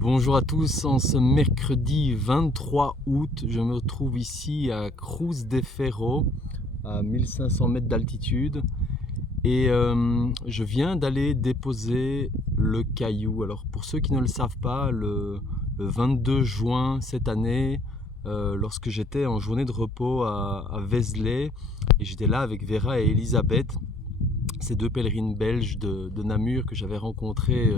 Bonjour à tous, en ce mercredi 23 août, je me trouve ici à Cruz de Ferro, à 1500 mètres d'altitude, et je viens d'aller déposer le caillou. Alors pour ceux qui ne le savent pas, le 22 juin cette année, lorsque j'étais en journée de repos à Vézelay, et j'étais là avec Vera et Elisabeth, ces deux pèlerines belges de Namur que j'avais rencontrées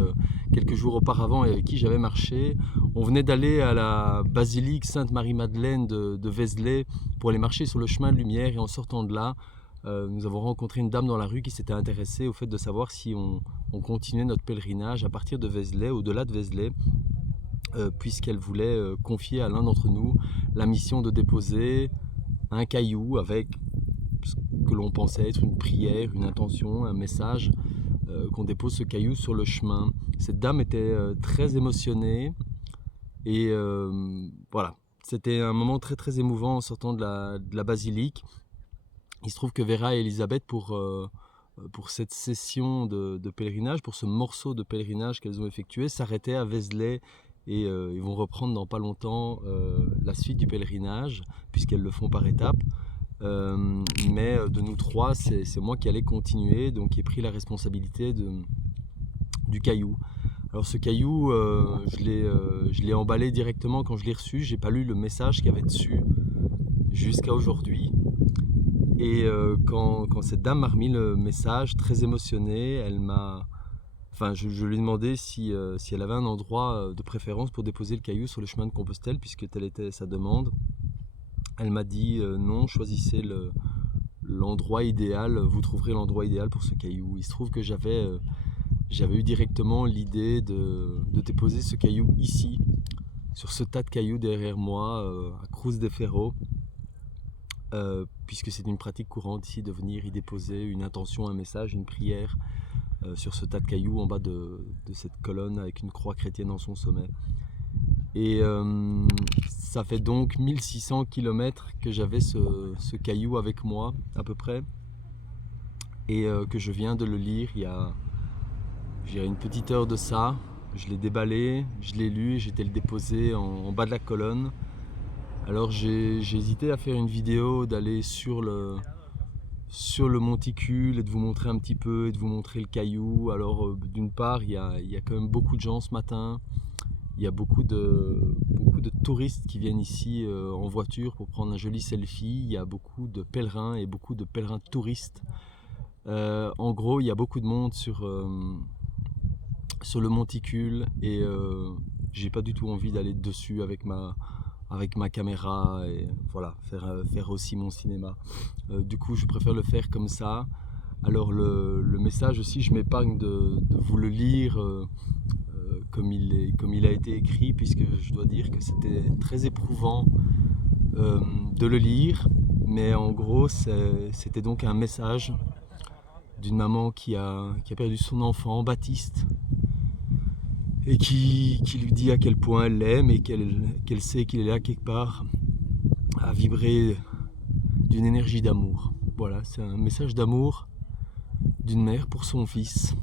quelques jours auparavant et avec qui j'avais marché. On venait d'aller à la basilique Sainte-Marie-Madeleine de Vézelay pour aller marcher sur le chemin de lumière, et en sortant de là, nous avons rencontré une dame dans la rue qui s'était intéressée au fait de savoir si on continuait notre pèlerinage à partir de Vézelay, au-delà de Vézelay, puisqu'elle voulait confier à l'un d'entre nous la mission de déposer un caillou avec ce que l'on pensait être une prière, une intention, un message, qu'on dépose ce caillou sur le chemin. Cette dame était très émotionnée, et voilà, c'était un moment très très émouvant en sortant de la basilique. Il se trouve que Vera et Elisabeth, pour cette session de pèlerinage, pour ce morceau de pèlerinage qu'elles ont effectué, s'arrêtaient à Vézelay, et ils vont reprendre dans pas longtemps la suite du pèlerinage, puisqu'elles le font par étapes. Mais de nous trois, c'est moi qui allais continuer, donc qui ai pris la responsabilité du caillou. Alors ce caillou, je l'ai emballé directement quand je l'ai reçu. J'ai pas lu le message qu'il y avait dessus jusqu'à aujourd'hui. Et quand cette dame m'a remis le message, très émotionnée, je lui ai demandé si elle avait un endroit de préférence pour déposer le caillou sur le chemin de Compostelle, puisque telle était sa demande. Elle m'a dit non, choisissez l'endroit idéal, vous trouverez l'endroit idéal pour ce caillou. Il se trouve que j'avais eu directement l'idée de déposer ce caillou ici, sur ce tas de cailloux derrière moi, à Cruz de Ferro, puisque c'est une pratique courante ici de venir y déposer une intention, un message, une prière, sur ce tas de cailloux en bas de cette colonne avec une croix chrétienne en son sommet. Et ça fait donc 1600 km que j'avais ce caillou avec moi à peu près, et que je viens de le lire il y a une petite heure de ça. Je l'ai déballé, je l'ai lu, j'étais le déposer en bas de la colonne. Alors j'ai hésité à faire une vidéo, d'aller sur le monticule et de vous montrer un petit peu et de vous montrer le caillou. Alors d'une part, il y a quand même beaucoup de gens ce matin. Il y a beaucoup de touristes qui viennent ici en voiture pour prendre un joli selfie. Il y a beaucoup de pèlerins et beaucoup de pèlerins touristes. En gros, il y a beaucoup de monde sur le monticule, et j'ai pas du tout envie d'aller dessus avec ma caméra et voilà, faire aussi mon cinéma. Du coup, je préfère le faire comme ça. Alors le message aussi, je m'épargne de vous le lire comme il a été écrit, puisque je dois dire que c'était très éprouvant de le lire. Mais en gros, c'était donc un message d'une maman qui a perdu son enfant, Baptiste, et qui lui dit à quel point elle l'aime, et qu'elle sait qu'il est là quelque part à vibrer d'une énergie d'amour. Voilà, c'est un message d'amour d'une mère pour son fils.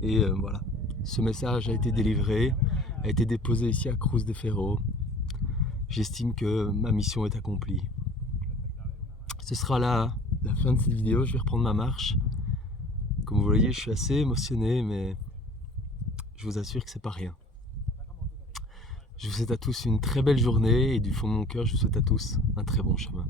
Et voilà, ce message a été délivré, a été déposé ici à Cruz de Ferro. J'estime que ma mission est accomplie. Ce sera là la fin de cette vidéo. Je vais reprendre ma marche. Comme vous voyez, je suis assez émotionné, mais je vous assure que c'est pas rien. Je vous souhaite à tous une très belle journée, et du fond de mon cœur, je vous souhaite à tous un très bon chemin.